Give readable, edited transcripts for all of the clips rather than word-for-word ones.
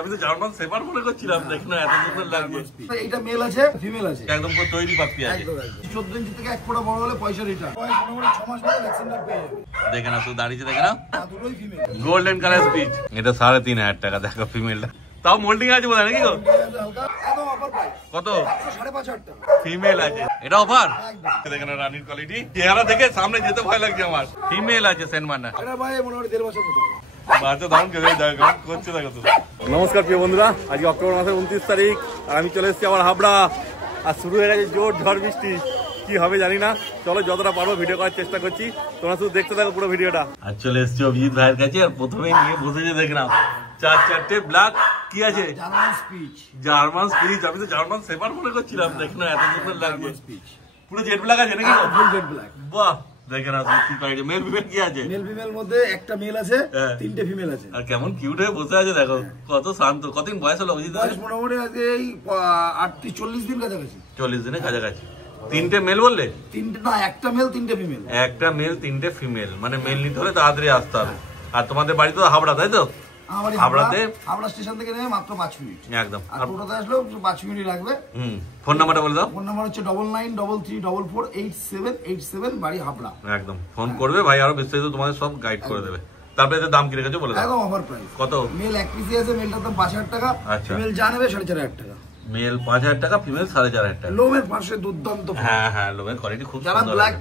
আমি তো German shepherd মনে করছিলাম, দেখি না এত সুন্দর লাগছে। এটা মেল আছে, ফিমেল আছে, একদম পুরো তৈরি পাপ্পি আছে। 14 ইঞ্চি থেকে 1 ফুট বড় হলে পয়সা রিটার্ন। মোটামুটি 6 মাস পরে ভ্যাকসিনটা পেয়ে যাবে। দেখে না, শুধু দাঁড়িয়েছে, দেখে না, দুটোই ফিমেল, গোল্ডেন কালার স্পিচ। এটা 3,500 টাকা। দেখো ফিমেলটা, তাও মোল্ডিং আছে বোধ হয় নাকি গো? কত? 5,500 টাকা ফিমেল আছে, এটা অফার। দেখেন রানির কোয়ালিটি, চেহারা দেখে সামনে যেতে ভয় লাগছে আমার। ফিমেল আছে সেনমানা। এটা ভাই মোটামুটি 1.5 বছর মতো হবে। নমস্কার প্রিয় বন্ধুরা, আজকে অক্টোবর মাসের 29 তারিখ আর আমি চলে এসেছি আবার হাবড়া। আর শুরু হয়ে গেছে জোর ঝড় বৃষ্টি, কি হবে জানি না। চলো যতটা পারবো ভিডিও করার চেষ্টা করছি, তোমরা শুধু দেখতে থাকো পুরো ভিডিওটা। আর চলে এসেছি অভিজিৎ ভাইয়ের কাছে, আর প্রথমেই নিয়ে বসেছে দেখলাম 4-4টে ব্ল্যাক। কি আছে? German speech. আমি তো জার্মান শেপার্ড মনে করছিলাম, দেখি না এত সুন্দর লাগছে। পুরো জেড ব্ল্যাক আছে নাকি? বাহ, দেখে না কি পাইছে। মেল ফিমেল কি আছে? মেল ফিমেল মধ্যে একটা মেল আছে, 3টে ফিমেল আছে। আর কেমন কিউট হয়ে বসে আছে দেখো, কত শান্ত। কতদিন বয়স হলো অভিজিৎ? বয়স মোটামুটি আজকে এই 38-40 দিন কাছাকাছি। 40 দিনের কাছাকাছি। 3টে মেল বললে? 3টে না, একটা মেল 3টে ফিমেল। একটা মেল 3টে ফিমেল, মানে মেল নিতে হলে তাড়াতাড়ি আসতে হবে। আর তোমাদের বাড়ি তো হাবড়া, তাই তো? হাবড়াতে, হাবড়া স্টেশন থেকে নেমে মাত্র 5 মিনিট একদম। আর টোটোতে আসলেও 5 মিনিট লাগবে। ফোন নাম্বারটা বলে দাও। ফোন নাম্বার হচ্ছে 9933448787, বাড়ি হাবড়া। একদম ফোন করবে, ভাই আরো বিস্তারিত তোমাদের সব গাইড করে দেবে। তারপরে এর দাম কি রেখেছো বলে দাও। একদম অফার প্রাইস। কত? মেল এক পিসি আছে, মেলটার দাম 5,000 টাকা। আচ্ছা। ফিমেল যা নেবে 4,500 টাকা। মেল 5,000 টাকা, ফিমেল 4,500 টাকা। লোমের পাশে দুর্দান্ত। হ্যাঁ হ্যাঁ, লোমের কোয়ালিটি খুব সুন্দর। যারা ব্ল্যাক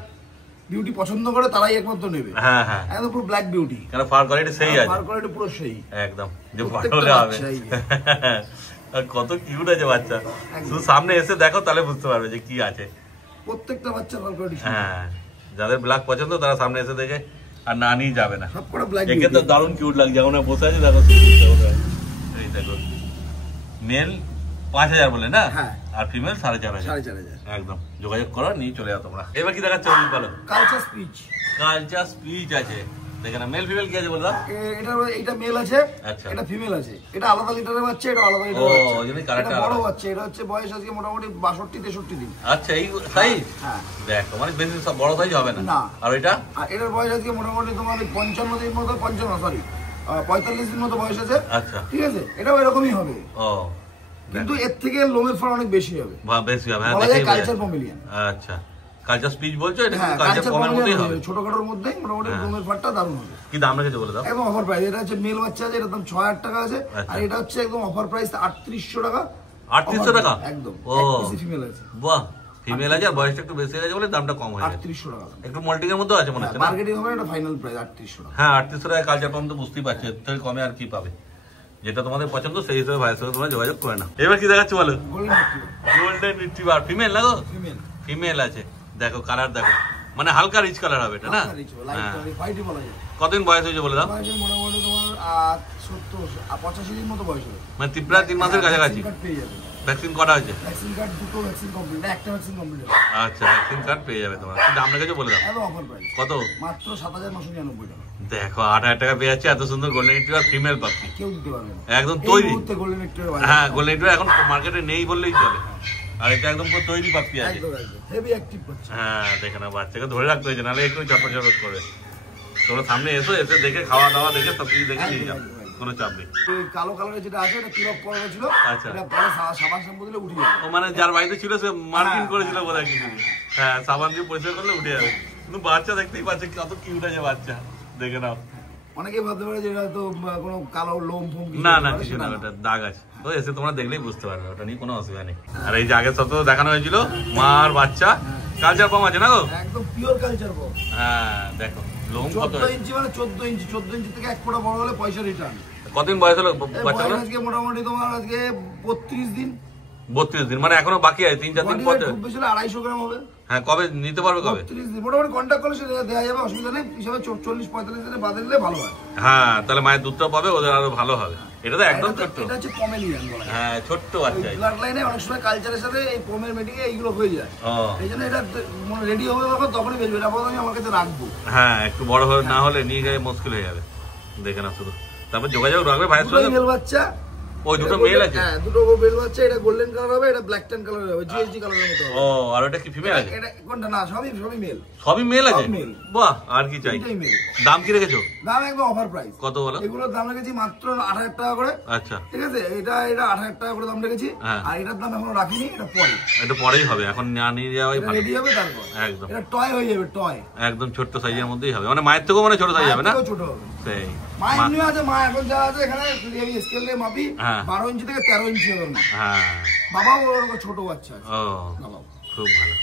বিউটি পছন্দ করে তারাই একমাত্র নেবে। হ্যাঁ হ্যাঁ, একদম পুরো ব্ল্যাক বিউটি। কারণ ফার কোয়ালিটি সেই আছে। ফার কোয়ালিটি পুরো সেই একদম, যে বড় হলে হবে। কত কিউট আছে বাচ্চা, শুধু সামনে এসে দেখো তাহলে বুঝতে পারবে যে কি আছে। প্রত্যেকটা বাচ্চার ফার কোয়ালিটি। হ্যাঁ, যাদের ব্ল্যাক পছন্দ তারা সামনে এসে দেখে আর না নিয়ে যাবে না। সবকটা ব্ল্যাক। একে তো দারুণ কিউট লাগছে, এখন বসে আছে দেখো। এই দেখো, মেল 5,000 বলে না? হ্যাঁ। আর ফিমেল 4,500। একদম যোগাযোগ করো, নিয়ে চলে যাও তোমরা। এবার কি দেখাচ্ছে বলো? Culture speech. কালচার স্পিচ আছে, দেখে না। মেল ফিমেল কি আছে বললাম? এটা মেল আছে, আচ্ছা, এটা ফিমেল আছে। এটা আলাদা লিটারের বাচ্চা, এটা আলাদা লিটারের বাচ্চা। ওই জন্য কালারটা বড় বাচ্চা। এটা হচ্ছে বয়স আজকে মোটামুটি 62-63 দিন। আচ্ছা, এই সাইজ? হ্যাঁ। দেখো মানে বেশি সব বড় সাইজ হবে না। না। আর এটা? আর এটার বয়স আজকে মোটামুটি তোমার 55 দিন মতো, 45 দিন মতো বয়স আছে। আচ্ছা, ঠিক আছে। এটাও এরকমই হবে। ও, কিন্তু এর থেকে লোমের ফার অনেক বেশি হবে। বেশি হবে। হ্যাঁ, দেখেই কালচার পমিলিয়ান। আচ্ছা, কালচার স্পিচ বলছো? এটা হ্যাঁ, কালচার পমের মধ্যেই হবে, ছোটখাটোর মধ্যেই। মোটামুটি লোমের ফারটা দারুণ হবে। কি দাম রেখেছে বলে দাও? একদম অফার প্রাইস। এটা হচ্ছে মেল বাচ্চা আছে, এটার দাম 6,000 টাকা আছে। আর এটা হচ্ছে একদম অফার প্রাইস 3,800 টাকা। 3,800 টাকা? একদম। ও, ফিমেল আছে। বাহ, ফিমেল আছে, আর বয়সটা একটু বেশি হয়ে গেছে বলে দামটা কম হয়ে গেছে। 3,800 টাকা। একটু মল্টিং এর মধ্যে আছে মনে হচ্ছে। মার্কেটিং হবে, এটা ফাইনাল প্রাইস 3,800 টাকা। হ্যাঁ, 3,800 টাকা কালচার পাম্প তো বুঝতেই পারছি, এর থেকে কমে আর কি পাবে। যেটা তোমাদের পছন্দ সেই হিসেবে ভাইয়ের সাথে তোমরা যোগাযোগ করে নাও। এবার কি দেখাচ্ছ বলো? Golden retriever. ফিমেল না গো? ফিমেল আছে, দেখো কালার দেখো, মানে হালকা রিচ কালার হবে এটা না? কতদিন বয়স হয়েছে বলে দাও? মোটামুটি তোমার 85 দিন মতো বয়স হবে, মানে প্রায় 3 মাসের কাছাকাছি। ভ্যাকসিন করা হয়েছে? ভ্যাকসিন কার্ড দুটো ভ্যাকসিন কমপ্লিট, একটা ভ্যাকসিন কমপ্লিট। আচ্ছা, ভ্যাকসিন কার্ড পেয়ে যাবে তোমরা। কিন্তু দাম রেখেছো বলে দাও। একদম অফার প্রাইস। কত? মাত্র 7,999 টাকা। দেখো 8,000 টাকা পেয়ে যাচ্ছে এত সুন্দর গোল্ডেন রিট্রিভার ফিমেল পাখি। কেউ দিতে পারবে না, একদম তৈরি। Golden retriever. হ্যাঁ, গোল্ডেন রিট্রিভার এখন মার্কেটে নেই বললেই চলে। আর এটা একদম পুরো তৈরি পাখি আছে। একদম হেভি অ্যাক্টিভ বাচ্চা। হ্যাঁ, দেখে না, বাচ্চাকে ধরে রাখতে হয়েছে, নাহলে একটু চটপট করবে। তোমরা সামনে এসো, এসে দেখে খাওয়া দাওয়া দেখে সবকিছু দেখে নিয়ে যাও, কোনো চাপ নেই। কালো কালারের যেটা আছে এটা কিরক পড়া ছিল। আচ্ছা, এটা পরে সাবান শ্যাম্পু দিলে উঠে যাবে। ও মানে যার বাড়িতে ছিল সে মার্কিং করেছিল বোধহয় কিছু। হ্যাঁ, সাবান দিয়ে পরিষ্কার করলে উঠে যাবে। কিন্তু বাচ্চা দেখতেই পাচ্ছে কত কিউট আছে বাচ্চা, দেখে নাও। অনেকেই ভাবতে পারে যে এটা তো কোনো কালো লোম ফোম। না না, কিছু না, ওটা দাগ আছে। তো এসে তোমরা দেখলেই বুঝতে পারবে, ওটা নিয়ে কোনো অসুবিধা নেই। আর এই যে আগের সপ্তাহে দেখানো হয়েছিল মার বাচ্চা, কালচার পাম আছে না গো? একদম পিওর কালচার পাম। হ্যাঁ, দেখো লোম কত। 14 ইঞ্চি মানে 14 ইঞ্চি থেকে 1 ফুট বড় হলে পয়সা রিটার্ন। কতদিন বয়স হলো বাচ্চাগুলো? আজকে মোটামুটি তোমার আজকে 32 দিন। 32 দিন, মানে এখনো বাকি আছে 3-4 দিন পর। খুব বেশি 250 গ্রাম হবে। হ্যাঁ, কবে নিতে পারবে? কবে? 32 দিন মোটামুটি কন্টাক্ট করলে সেটা দেওয়া যাবে, অসুবিধা নেই। হিসাবে 40-45 দিনে বাদ দিলে ভালো হয়। হ্যাঁ, তাহলে মায়ের দুধটা পাবে, ওদের আরো ভালো হবে। এটা তো একদম ছোট্ট। এটা হচ্ছে পমেলিয়ান বলা হয়। হ্যাঁ, ছোট্ট বাচ্চা। ব্লাড লাইনে অনেক সময় কালচারের সাথে এই পমের মেটিকে এইগুলো হয়ে যায়। এই জন্য এটা রেডি হবে তখনই বেরবে। এটা আমি আমার কাছে রাখবো। হ্যাঁ, একটু বড় হয়ে না হলে নিয়ে গেলে মুশকিল হয়ে যাবে। দেখে না শুধু, তারপর যোগাযোগ রাখবে ভাইয়ের সঙ্গে। মেল বাচ্চা ওই দুটো মেল আছে? হ্যাঁ, দুটো মেল বাচ্চা। এটা গোল্ডেন কালার হবে, এটা ব্ল্যাক ট্যান কালার হবে, জিএসডি কালারের মতো হবে। ও, আর ওটা কি ফিমেল আছে? এটা কোনটা? না, সবই মেল। সবই মেল আছে? বাহ, আর কি চাই। দাম কি রেখেছো? দাম একদম অফার প্রাইস। কত বলো? এগুলোর দাম রেখেছি মাত্র 8000 টাকা করে। আচ্ছা, ঠিক আছে, এটা 8000 টাকা করে দাম রেখেছি। আর এটার দাম এখনো রাখিনি, এটা পরে। এটা পরেই হবে, এখন না নিয়ে যাওয়াই ভালো। রেডি হবে তারপর একদম। এটা টয় হয়ে যাবে, টয়। একদম ছোট্ট সাইজের মধ্যেই হবে, মানে মায়ের থেকেও মানে ছোট সাইজ হবে না? ছোট হবে। সেই মা এমনি আছে, মা এখন যা আছে এখানে স্কেল দিয়ে মাপি 12 ইঞ্চি থেকে 13 ইঞ্চি হবে না। হ্যাঁ, বাবাও ওরকম ছোট বাচ্চা আছে। ও, খুব ভালো।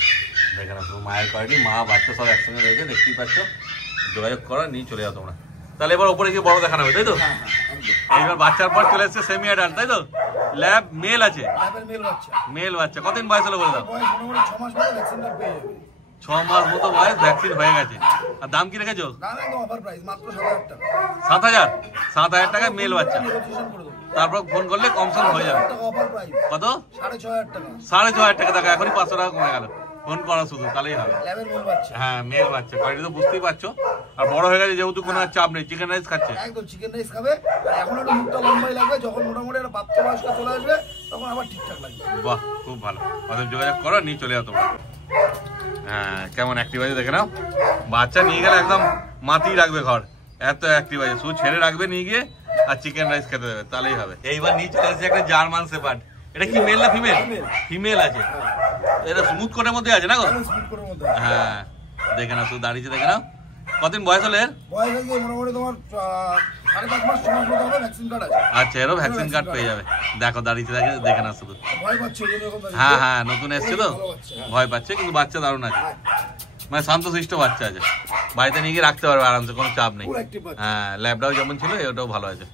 দেখেন মায়ের কোয়ালিটি, মা বাচ্চা সব একসঙ্গে রয়েছে, দেখতেই পাচ্ছ। যোগাযোগ করা, নিয়ে চলে যাও তোমরা। তাহলে এবার উপরে গিয়ে বড় দেখানো হবে, তাই তো? এইবার বাচ্চার পর চলে এসছে সেমি অ্যাডাল্ট, তাই তো? ল্যাব মেল আছে? মেল বাচ্চা। কতদিন বয়স হলো বলে দাও? 6 মাস মতো বয়স, ভ্যাকসিন হয়ে গেছে। আর দাম কি রেখেছো? 7,000? 7,000 টাকায় মেল বাচ্চা। তারপর ফোন করলে কমসম হয়ে যাবে। কত? 6,500 টাকা। দেখো এখনই 500 টাকা কমে গেল। ফোন করা শুধু, তাহলেই হবে। হ্যাঁ, মেল বাচ্চা। কোয়ালিটি তো বুঝতেই পারছো। আর বড় হয়ে গেছে যেহেতু, কোনো চাপ নেই। চিকেন রাইস খাচ্ছে? একদম চিকেন রাইস খাবে। এখন একটু মুখটা লম্বাই লাগবে, যখন মোটামুটি একটা প্রাপ্তবয়স্ক চলে আসবে তখন আবার ঠিকঠাক লাগবে। বাহ, খুব ভালো। ওদের যোগাযোগ করো, নিয়ে চলে যাও তোমরা। হ্যাঁ, কেমন অ্যাক্টিভ আছে দেখে নাও। বাচ্চা নিয়ে গেলে একদম মাতিয়ে রাখবে ঘর, এত অ্যাক্টিভ আছে। শুধু ছেড়ে রাখবে নিয়ে গিয়ে, আর চিকেন রাইস খেতে দেবে, তাহলেই হবে। এইবার নিয়ে চলে আসছে একটা জার্মান শেপার্ড। এটা কি মেল না ফিমেল? ফিমেল আছে। এটা স্মুথ কোটের মধ্যে আছে না গো? হ্যাঁ, দেখে নাও, শুধু দাঁড়িয়েছে, দেখে নাও। কতদিন বয়স হলো এর? আচ্ছা, এরও ভ্যাকসিন কার্ড পেয়ে যাবে। দেখো দাঁড়িয়েছে, দেখে নাও শুধু। হ্যাঁ হ্যাঁ, নতুন এসছে তো, ভয় পাচ্ছে, কিন্তু বাচ্চা দারুণ আছে। মানে শান্তশিষ্ট বাচ্চা আছে, বাড়িতে নিয়ে গিয়ে রাখতে পারবে আরামসে, কোনো চাপ নেই। হ্যাঁ, ল্যাবটাও যেমন ছিল এটাও ভালো আছে।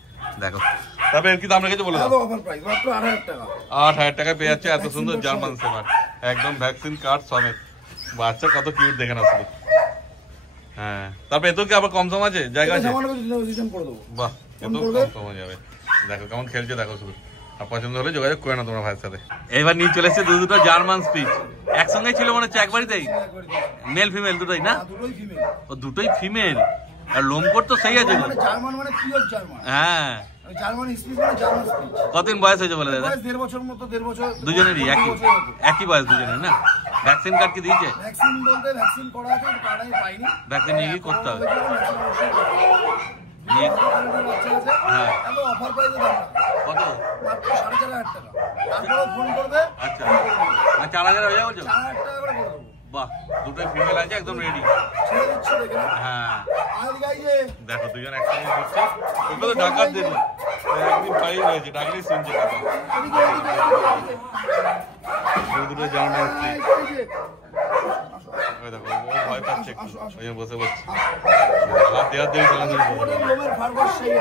দেখো, তবে এর কি দাম রেখেছে বলে দাও? 8,000 টাকায় পেয়ে যাচ্ছে এত সুন্দর জার্মান শেপার্ড, একদম ভ্যাকসিন কার্ড সমেত। বাচ্চা কত কিউট, দেখে না শুধু। হ্যাঁ, তারপরে এত কি আবার কম সম আছে, জায়গা আছে? বাহ, এত কম সম যাবে। দেখো কেমন খেলছে, দেখো শুধু। আর পছন্দ হলে যোগাযোগ করে না তোমার ভাইয়ের সাথে। এবার নিয়ে চলে এসেছে দুটো জার্মান স্পিচ। একসঙ্গে ছিল মনে হচ্ছে, একবারই। মেল ফিমেল দুটোই না? ও, দুটোই ফিমেল। আর লোমকোট তো সেই আছে। হ্যাঁ, কতদিন বয়স হয়েছে বলে দাদা? 1.5 বছর মতো। 1.5 বছর দুজনেরই একই বয়স দুজনের না? ভ্যাকসিন কার্ড কি দিয়েছে? ভ্যাকসিন বলতে ভ্যাকসিন করা আছে, কার্ডই পাইনি। ভ্যাকসিন নিয়ে কি করতে হবে? হ্যাঁ, এত অফার প্রাইসে দাম কত? মাত্র 4,500 টাকা। তারপরে ফোন করবে। আচ্ছা, 4,000 হয়ে যাবে? 4,000 টাকা করে দেবো। বাহ, দুটোই ফিমেল আছে, একদম রেডি। হ্যাঁ, দেখো দুজন একসঙ্গে ঘুরছে। ওগুলো তো ডাকাত দেরি, একদিন পাই হয়েছে, ডাকলেই শুনছে কথা। দুটো জার্মান স্পিচ। ওই দেখো, ও ভয় পাচ্ছে একটু, ওই জন্য বসে বসছে। হাত দেওয়ার দেরি চালানো।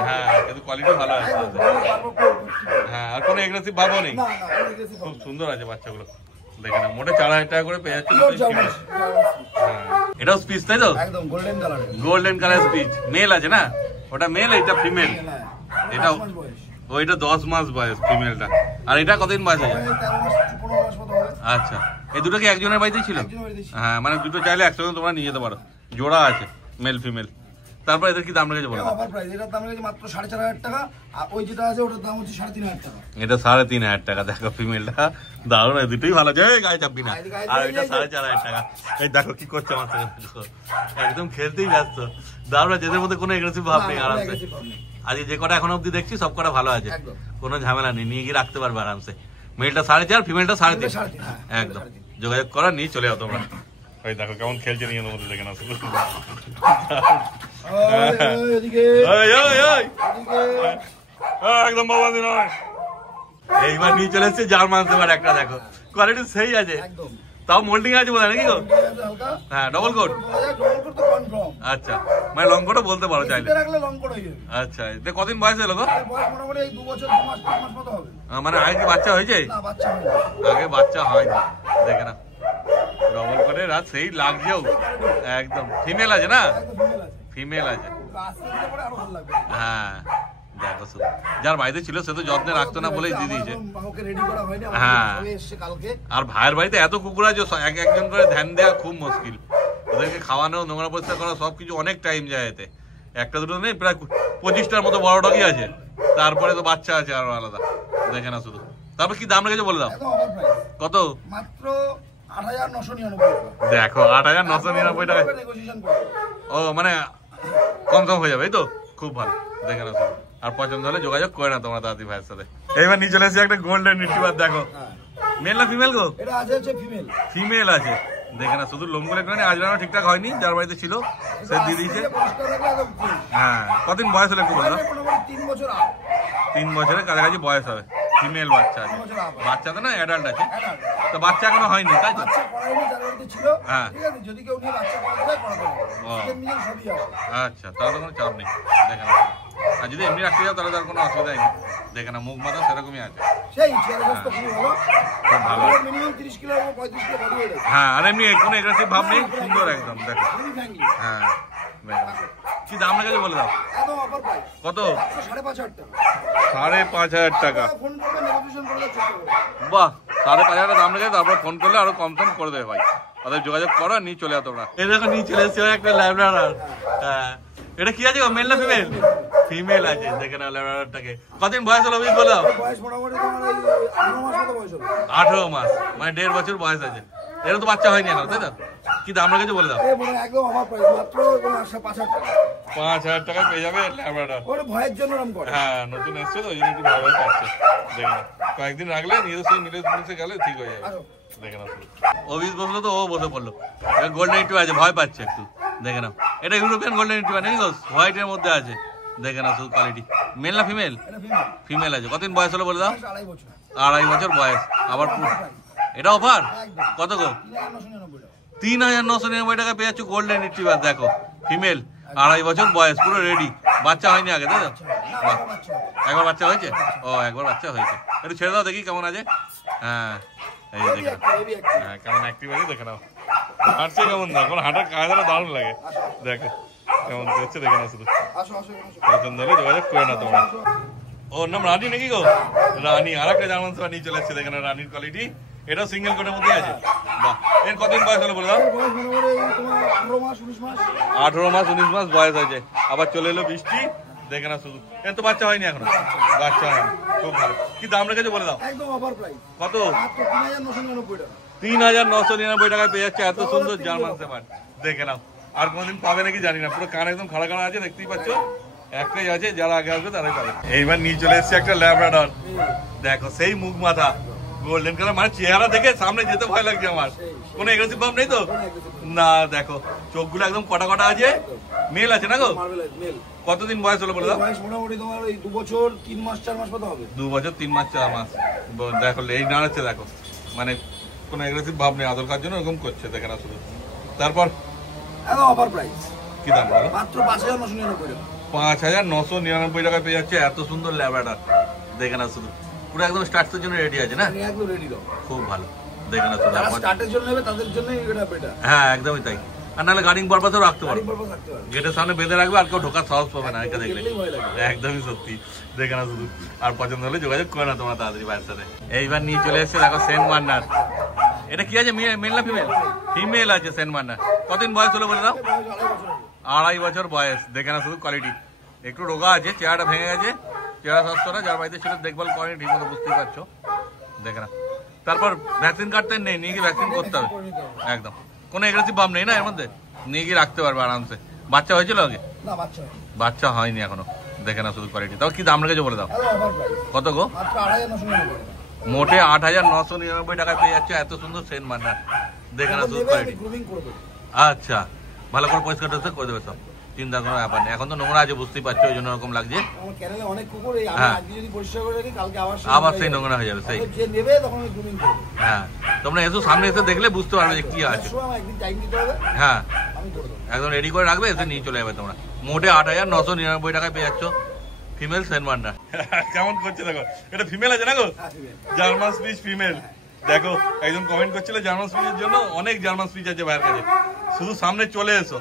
হ্যাঁ, কিন্তু কোয়ালিটি ভালো আছে। হ্যাঁ, আর কোনো এগ্রেসিভ ভাবও নেই, খুব সুন্দর আছে বাচ্চাগুলো। দেখে না, মোটে 4,000 টাকা করে পেয়ে যাচ্ছে। এটাও স্পিচ, তাই তো? একদম golden colour. Golden colour speech. মেল আছে না? ওটা মেল, এটা ফিমেল। এটা ওইটা 10 মাস বয়স ফিমেলটা। আর এটা কতদিন বয়স আছে? 13 মাস 15 মাস মতো হবে। আচ্ছা, এই দুটো কি একজনের বাড়িতেই ছিল? হ্যাঁ, মানে দুটো চাইলে একসঙ্গে তোমরা নিয়ে যেতে পারো, জোড়া আছে মেল ফিমেল। তারপর এদের কি দাম রেখেছে বলো? অফার প্রাইস, এটার দাম রেখেছে মাত্র 4,500 টাকা। আর ওই যেটা আছে ওটার দাম হচ্ছে 3,500 টাকা। এটা 3,500 টাকা। দেখো ফিমেলটা দারুণ, দুটোই ভালো আছে। গায়ে চাপবি না। আর এটা 4,500 টাকা। এই দেখো কি করছে আমার সাথে, একদম খেলতেই ব্যস্ত। দারুণ আছে, এদের মধ্যে কোনো এগ্রেসিভ ভাব নেই, আরামসে। আজকে যে কটা এখন অব্দি দেখছি সব কটা ভালো আছে, কোনো ঝামেলা নেই, নিয়ে গিয়ে রাখতে পারবে আরামসে। মেলটা 4,500, ফিমেলটা 3.5। একদম যোগাযোগ করা, নিয়ে চলে যাও তোমরা। ওই দেখো কেমন খেলছে নিয়ে মধ্যে, দেখে না শুধু। একদম বাবা দিন। এইবার নিয়ে চলে এসছে জার্মান শেপার্ড একটা, দেখো কোয়ালিটি সেই আছে, তাও মোল্ডিং আছে বোধ হয় নাকি গো? হ্যাঁ, ডবল কোট। আচ্ছা, মানে লং কোটও বলতে পারো চাইলে। আচ্ছা, কদিন বয়স হলো গো? মানে আগে কি বাচ্চা হয়েছে? আগে বাচ্চা হয়নি, দেখে না। ডবল কোটে রাত সেই লাগছেও একদম। ফিমেল আছে না? ফিমেল আছে। হ্যাঁ, দেখো শুধু, যার বাড়িতে ছিল সে তো যত্নে রাখতো না বলেই দিয়ে দিয়েছে। হ্যাঁ, আর ভাইয়ের বাড়িতে এত কুকুর আছে, একজন করে ধ্যান দেওয়া খুব মুশকিল। ওদেরকে খাওয়ানো, নোংরা পরিষ্কার করা, সবকিছু অনেক টাইম যায় এতে। একটা দুটো নেই, প্রায় 25টার মতো বড় ডগি আছে, তারপরে তো বাচ্চা আছে আরো আলাদা। দেখে না শুধু। তারপর কি দাম রেখেছে বলে দাও, কত? মাত্র 8,999 টাকা। দেখো 8,999 টাকা। ও মানে কম হয়ে যাবে, এই তো, খুব ভালো। দেখে না শুধু। আর পছন্দ হলে যোগাযোগ করে না তোমরা দাদি ভাইয়ের সাথে। এইবার নিয়ে চলে এসেছি একটা গোল্ডেন রিট্রিভার। দেখো মেল না ফিমেল গো? এটা আছে হচ্ছে ফিমেল। ফিমেল আছে। দেখে না শুধু লোমগুলো একটু আজরানো ঠিকঠাক হয়নি, যার বাড়িতে ছিল সে দিয়ে দিয়েছে। হ্যাঁ, কতদিন বয়স হলে একটু বলো? 3 বছর। 3 বছরের কাছাকাছি বয়স হবে। ফিমেল বাচ্চা আছে। বাচ্চা তো না, অ্যাডাল্ট আছে। তো বাচ্চা এখনো হয়নি, তাই তো? হ্যাঁ। আচ্ছা, তাহলে তো কোনো চাপ নেই। দেখে না, আর যদি এমনি রাখতে যাও তাহলে তার কোনো অসুবিধাই নেই। দেখে না মুখ মাথা সেরকমই আছে। হ্যাঁ, আর এমনি কোনো এগ্রেসিভ ভাব নেই, সুন্দর একদম। দেখো হ্যাঁ, কি দাম রেখেছে বলে দাও, কত? 5,500 টাকা। বাহ, 5,500 দাম রেখেছে। তারপর ফোন করলে আরো কম সম করে দেবে ভাই। তাদের যোগাযোগ করো, নিয়ে চলে যাও তোমরা। এই দেখো নিয়ে চলে এসেছে একটা ল্যাব্রাডর। হ্যাঁ, এটা কি আছে, মেল না ফিমেল? ফিমেল আছে। দেখে না ল্যাব্রাডরটাকে। কতদিন বয়স হলো বলে দাও? 18 মাস, মানে 1.5 বছর বয়স আছে। এরা তো বাচ্চা হয়নি এখন, তাই তো? কি দাম রেখেছে বলে দাও? 5,000 টাকা পেয়ে যাবে ল্যাব্রাডর। হ্যাঁ, নতুন এসছে তো, ওই জন্য একটু ভয় ভয় পাচ্ছে। দেখে কয়েকদিন রাখলে নিজস্ব মিলে গেলে ঠিক হয়ে যাবে। দেখে না, অভিজ বসলো তো ও বসে পড়লো। গোল্ডেন রিট্রিভার আছে, ভয় পাচ্ছে একটু। দেখে নাও, এটা ইউরোপিয়ান গোল্ডেন রিট্রিভার নাকি গো? হোয়াইটের মধ্যে আছে। দেখে না শুধু কোয়ালিটি। মেল না ফিমেল? ফিমেল আছে। কতদিন বয়স হলো বলে দাও? 2.5 বছর বয়স। আবার এটা অফার কত গো? 3,999 টাকা পেয়ে যাচ্ছ গোল্ডেন রিট্রিভার। দেখো ফিমেল, 2.5 বছর বয়স, পুরো রেডি। বাচ্চা হয়নি আগে, তাই তো? একবার বাচ্চা হয়েছে? ও, একবার বাচ্চা হয়েছে। একটু ছেড়ে দাও দেখি কেমন আছে। হ্যাঁ, এই দেখে হ্যাঁ কেমন অ্যাক্টিভ আছে। দেখে নাও হাঁটছে কেমন, দেখো হাঁটার কাজটা দারুণ লাগে। দেখো কেমন করছে। দেখে না শুধু। পছন্দ হলে যোগাযোগ করে না তোমরা। ওর নাম রানী নাকি গো? রানী। আর একটা জার্মান শেফার্ড নিয়ে চলে এসছে। দেখে না রানীর কোয়ালিটি। এটাও সিঙ্গেল কোটের মধ্যে আছে। বাহ, এর কতদিন বয়স হলো বলে দাও? 18 মাস 19 মাস বয়স আছে। আবার চলে এলো বৃষ্টি। দেখে না শুধু। এর তো বাচ্চা হয়নি এখনো, বাচ্চা হয়নি। খুব ভালো। কি দাম রেখেছে বলে দাও? কত? 3,999 টাকায় পেয়ে যাচ্ছে এত সুন্দর জার্মান শেফার্ড। দেখে নাও, আর কোনদিন পাবে নাকি জানি না। পুরো কান একদম খাড়া খাড়া আছে, দেখতেই পাচ্ছ। একটাই আছে, যারা আগে আসবে তারাই পাবে। এইবার নিয়ে চলে এসছে একটা ল্যাব্রাডর। দেখো সেই মুখ মাথা গোল্ডেন কালার, মানে চেহারা দেখে সামনে যেতে ভয় লাগছে আমার। কোনো এগ্রেসিভ ভাব নেই তো না? দেখো চোখগুলো একদম কটা কটা আছে। মেল আছে না গো? কতদিন বয়স হলো বলে দাও? 2 বছর 3 মাস 4 মাস মতো হবে। 2 বছর 3 মাস 4 মাস। দেখো এই নাড়াচ্ছে, দেখো মানে কোনো এগ্রেসিভ ভাব নেই, আদর খাওয়ার জন্য এরকম করছে। দেখে না শুধু। তারপর অফার প্রাইস কি দাম বলো? মাত্র 5,999 টাকা। 5,999 টাকা পেয়ে যাচ্ছে এত সুন্দর ল্যাব্রাডর। দেখে না শুধু, পুরো একদম স্টার্টের জন্য রেডি আছে না? একদম রেডি দাও, খুব ভালো। দেখে না শুধু, যারা স্টার্টের জন্য নেবে তাদের জন্যই এটা বেটার। হ্যাঁ, একদমই তাই। আর নাহলে গার্ডিং পারপাসেও রাখতে পারো, গেটের সামনে বেঁধে রাখবে, আর কেউ ঢোকার সাহস পাবে না এটা দেখলে। একদমই সত্যি। দেখে না শুধু। আর পছন্দ হলে যোগাযোগ করে না তোমরা তাড়াতাড়ি ভাইয়ের সাথে। এইবার নিয়ে চলে এসছে দেখো সেন্ট বার্নার। এটা কি আছে, মেল না ফিমেল? ফিমেল আছে সেন্ট বার্নার। কতদিন বয়স হলো বলে দাও? 2.5 বছর বয়স। দেখে না শুধু কোয়ালিটি। একটু রোগা আছে, চেহারাটা ভেঙে গেছে, চেহারা স্বাস্থ্য না, যার বাড়িতে ছিল দেখভাল করেনি ঠিক মতো, বুঝতেই পারছো। দেখে না। তারপর ভ্যাকসিন কাটতে নেই, নিয়ে গিয়ে ভ্যাকসিন করতে হবে একদম। কোনো এগ্রেসিভ ভাব নেই না এর মধ্যে, নিয়ে গিয়ে রাখতে পারবে আরামসে। বাচ্চা হয়েছিল আগে? বাচ্চা হয়নি এখনো। দেখে না শুধু কোয়ালিটি। তাও কি দাম রেখেছে বলে দাও? কত গো? মোটে 8,999 টাকায় পেয়ে যাচ্ছে এত সুন্দর সেন্ট বার্নার। দেখে না শুধু কোয়ালিটি। আচ্ছা, ভালো করে পরিষ্কার টরিষ্কার করে দেবে সব, চিন্তা কোনো ব্যাপার নেই। এখন তো নোংরা আছে, বুঝতেই পারছো, ওই জন্য এরকম লাগছে। আবার সেই নোংরা হয়ে যাবে সেই। হ্যাঁ, তোমরা এসো সামনে এসে দেখলে বুঝতে পারবে যে কি আছে। হ্যাঁ, একদম রেডি করে রাখবে, এসে নিয়ে চলে যাবে তোমরা। মোটে 8,999 টাকায় পেয়ে যাচ্ছ ফিমেল সেন্ট বার্নার। কেমন করছে দেখো। এটা ফিমেল আছে না গো? German speech female. দেখো একজন কমেন্ট করছিল জার্মান স্পিচের জন্য, অনেক জার্মান স্পিচ আছে ভাইয়ের কাছে, শুধু সামনে চলে এসো।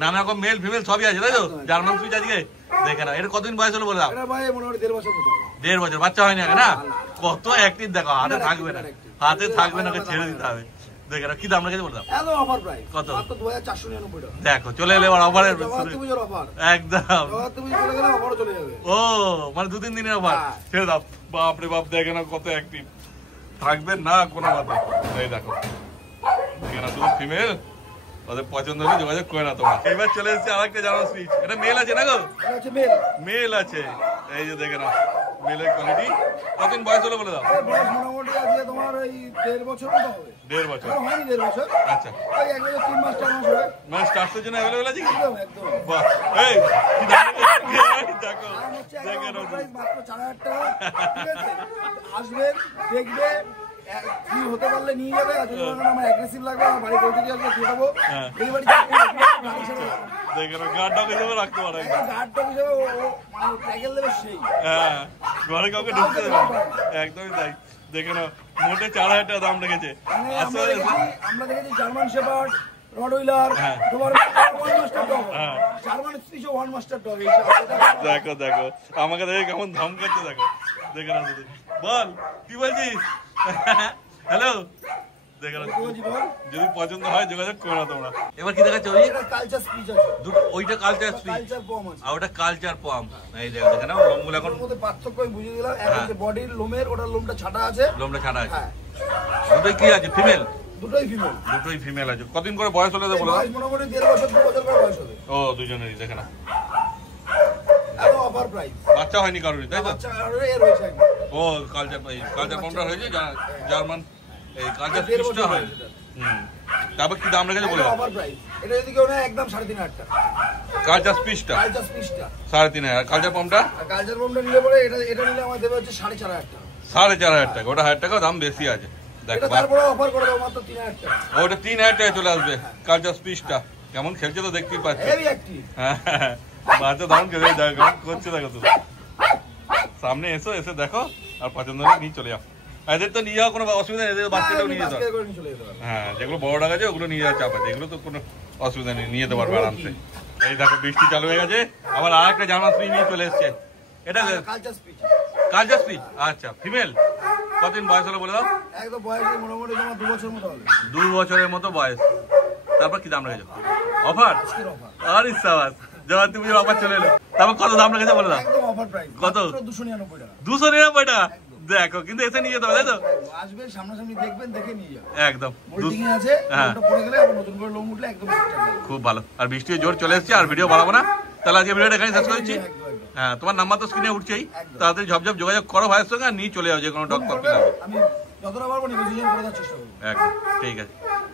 নানা রকম মেল ফিমেল সবই আছে, তাই তো? জার্মান সুইচ আজকে। দেখে না, এটা কতদিন বয়স হলো বলে দাও? 1.5 বছর। বাচ্চা হয়নি আগে না? কত অ্যাক্টিভ দেখো, হাতে থাকবে না, হাতে থাকবে না, ছেড়ে দিতে হবে। দেখে কি দাম রেখেছে বলতাম একদম অফার প্রাইস কত মাত্র 2499 টাকা দেখো চলে এলে অফারের জগদ্ধাত্রী পুজোর অফার একদম জগদ্ধাত্রী পুজো চলে গেলে অফারও চলে যাবে ও মানে 2-3 দিনের অফার ছেড়ে দাও বাপরে বাপ দেখে না কত অ্যাক্টিভ থাকবে না কোনো কথা এই দেখো দেখে না শুধু ফিমেল ওদের পছন্দ হলে যোগাযোগ করে না তোমরা এবার চলে এসেছে আরেকটা জার্মান সুইচ এটা মেল আছে না গো এটা হচ্ছে মেল মেল আছে এই যে দেখে না মেলের কোয়ালিটি কতদিন বয়স হলো বলে দাও বয়স মোটামুটি আছে তোমার এই 1.5 বছর মতো হবে 1.5 বছর হয়নি 1.5 বছর আচ্ছা ওই 1 বছর 3 মাস 4 মাস হবে মানে স্টার্টের জন্য অ্যাভেলেবল আছে কি একদম একদম বাহ এই কি দাম দেখো দাম হচ্ছে দেখে একদম না প্রাইস মাত্র 4000 টাকা ঠিক আছে আসবেন দেখবে কি হতে পারলে নিয়ে যাবে আর যদি আমার অ্যাগ্রেসিভ লাগবে আমার বাড়ি পৌঁছে দিয়ে আসবে দিয়ে দেবো এই বাড়ি দেখে না গার্ডটাকে হিসেবে রাখতে পারো গার্ডটা হিসেবে ও মানে ট্যাগেল দেবে সেই হ্যাঁ ঘরে কাউকে ঢুকতে দেবে একদমই তাই দেখে না মোটে 4000 টাকা দাম রেখেছে আসলে আমরা দেখেছি জার্মান শেপার্ড রডউইলার তোমার one master dog German speech one master dog দেখো দেখো আমাকে দেখে কেমন ধমকাচ্ছে দেখো দেখে না শুধু বল কি বলছিস হ্যালো দেখে না যদি পছন্দ হয় যোগাযোগ করো না তোমরা এবার কি দেখাচ্ছ ওই কালচার স্পিচ আছে ওইটা কালচার স্পিচ কালচার পম আছে আর ওটা কালচার পম এই দেখো দেখে না লোমগুলো এখন মধ্যে পার্থক্য আমি বুঝিয়ে দিলাম এখন যে বডির লোমের ওটা লোমটা ছাটা আছে লোমটা ছাড়া আছে হ্যাঁ দুটোই কি আছে ফিমেল দুটোই ফিমেল দুটোই ফিমেল আছে কতদিন করে বয়স হলে বলো বয়স মোটামুটি 1.5 বছর 2 বছর করে বয়স হবে ও দুজনেরই দেখে না এত অফার প্রাইস বাচ্চা হয়নি কারোরই তাই তো বাচ্চা এর রয়েছে একদম ও কালচার কালচার পমটা হয়েছে জার্মান এই কালচার স্পিচটা হয় তারপর কি দাম রেখেছে বলে অফার প্রাইস এটা যদি কেউ নেয় একদম 3500 টাকা কালচার স্পিচটা কালচার স্পিচটা 3500 আর কালচার পমটা আর কালচার পমটা নিলে পরে এটা নিলে আমার দেবে হচ্ছে 4500 টাকা 4500 টাকা ওটা 1000 টাকা দাম বেশি আছে দেখো এটা তারপরে অফার করে দেবো মাত্র 3000 টাকা ওটা 3000 টাকা চলে আসবে কালচার স্পিচটা কেমন খেলছে তো দেখতেই পাচ্ছি হেভি অ্যাক্টিভ বাচ্চা দাম খেলে দেখো করছে দেখো তো সামনে এসো এসে দেখো আর পছন্দ হলে নিয়ে চলে যাও এদের তো নিয়ে যাওয়া কোনো অসুবিধা নেই এদের বাচ্চাটাও নিয়ে যেতে হ্যাঁ যেগুলো বড় টাকা আছে ওগুলো নিয়ে যাওয়ার চাপ আছে এগুলো তো কোনো অসুবিধা নেই নিয়ে যেতে পারবে আরামসে এই দেখো বৃষ্টি চালু হয়ে গেছে আবার আর একটা জার্মান স্পিচ নিয়ে চলে এসছে এটা কালচার স্পিচ কালচার স্পিচ আচ্ছা ফিমেল কতদিন বয়স হলো বলে দাও একদম বয়স মোটামুটি তোমার 2 বছর মতো হবে 2 বছরের মতো বয়স তারপর কি দাম রেখেছো অফার আরে সাবাস যখন তুমি অফার চলে এলো তারপর কত দাম রেখেছো বলে দাও একদম অফার প্রাইস কত 299 টাকা 299 টাকা দেখো কিন্তু এসে নিয়ে যেতে হবে তাই তো আসবেন সামনাসামনি দেখবেন দেখে নিয়ে যাবেন একদম মোল্ডিং আছে ওটা পড়ে গেলে আবার নতুন করে লোম উঠলে একদম খুব ভালো আর বৃষ্টি জোর চলে এসেছে আর ভিডিও বাড়াবো না তাহলে আজকে ভিডিওটা এখানে শেষ করছি হ্যাঁ তোমার নাম্বার তো স্ক্রিনে উঠছেই তাড়াতাড়ি ঝপঝপ যোগাযোগ করো ভাইয়ের সঙ্গে আর নিয়ে চলে যাও যে কোনো ডগ পাখি লাগবে আমি যতটা পারবো নেগোসিয়েশন করে দেওয়ার চেষ্টা করবো একদম ঠিক আছে